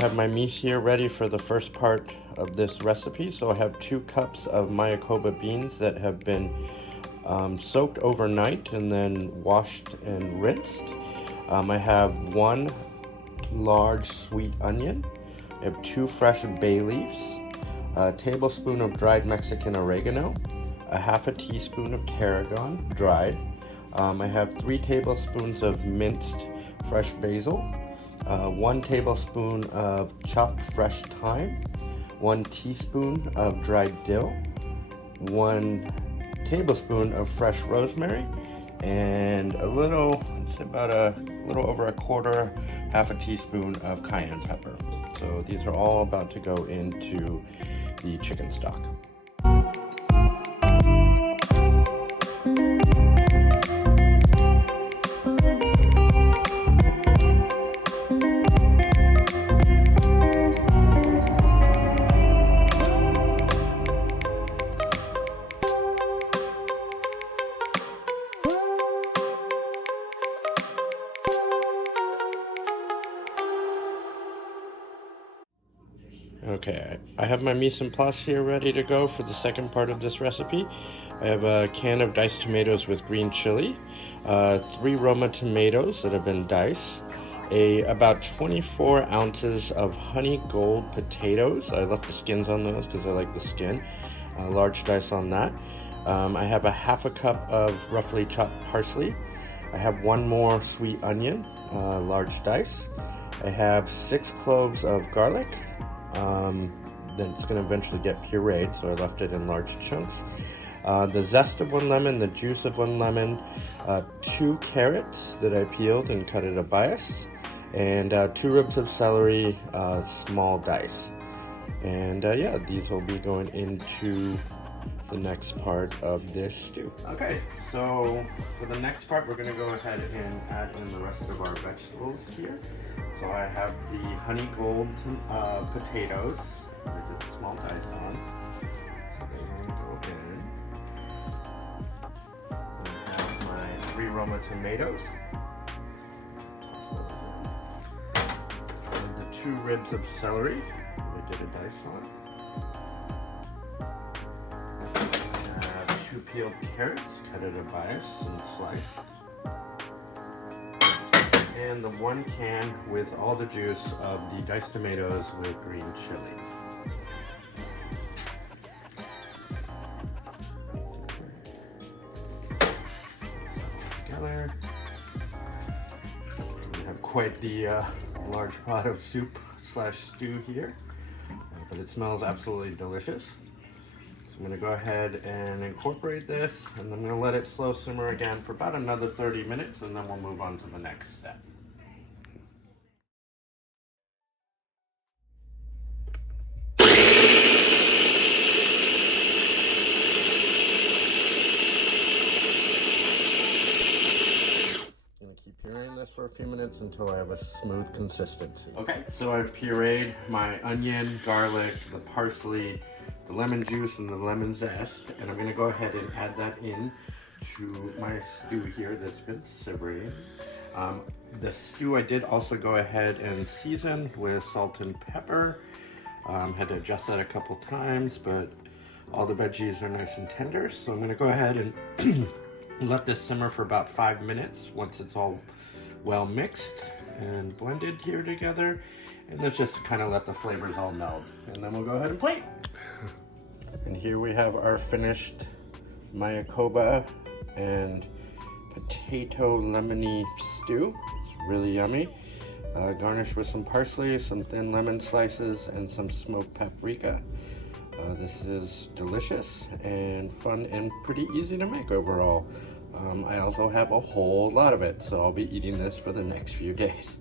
I have my meat here ready for the first part of this recipe. So I have 2 cups of Mayacoba beans that have been soaked overnight and then washed and rinsed. I have 1 large sweet onion. I have 2 fresh bay leaves, a tablespoon of dried Mexican oregano, a half a teaspoon of tarragon, dried. I have 3 tablespoons of minced fresh basil, 1 tablespoon of chopped fresh thyme, 1 teaspoon of dried dill, 1 tablespoon of fresh rosemary, and it's about a little over a quarter, half a teaspoon of cayenne pepper. So these are all about to go into the chicken stock. Okay, I have my mise en place here ready to go for the second part of this recipe. I have a can of diced tomatoes with green chili, 3 Roma tomatoes that have been diced, about 24 ounces of honey gold potatoes. I left the skins on those because I like the skin. Large dice on that. I have a half a cup of roughly chopped parsley. I have 1 more sweet onion, large dice. I have 6 cloves of garlic. Then it's going to eventually get pureed, so I left it in large chunks. The zest of 1 lemon, the juice of 1 lemon, 2 carrots that I peeled and cut at a bias, and 2 ribs of celery, small dice. And yeah, these will be going into the next part of this stew. Okay, so for the next part, we're going to go ahead and add in the rest of our vegetables here. So I have the honey gold potatoes with the small dice on. So they're going to go in. I have my 3 Roma tomatoes. And the 2 ribs of celery we did a dice on. I have 2 peeled carrots cut at a bias and sliced. And the 1 can with all the juice of the diced tomatoes with green chili. Together. We have quite the large pot of soup / stew here, but it smells absolutely delicious. So I'm going to go ahead and incorporate this, and I'm going to let it slow simmer again for about another 30 minutes, and then we'll move on to the next step. Keep pureeing this for a few minutes until I have a smooth consistency. Okay, so I've pureed my onion, garlic, the parsley, the lemon juice, and the lemon zest, and I'm going to go ahead and add that in to my stew here that's been simmering. The stew I did also go ahead and season with salt and pepper. Had to adjust that a couple times, but all the veggies are nice and tender, so I'm going to go ahead and let this simmer for about 5 minutes once it's all well mixed and blended here together. And let's just kind of let the flavors all meld. And then we'll go ahead and plate. And here we have our finished Mayacoba and potato lemony stew. It's really yummy. Garnished with some parsley, some thin lemon slices, and some smoked paprika. This is delicious and fun and pretty easy to make overall. I also have a whole lot of it, so I'll be eating this for the next few days.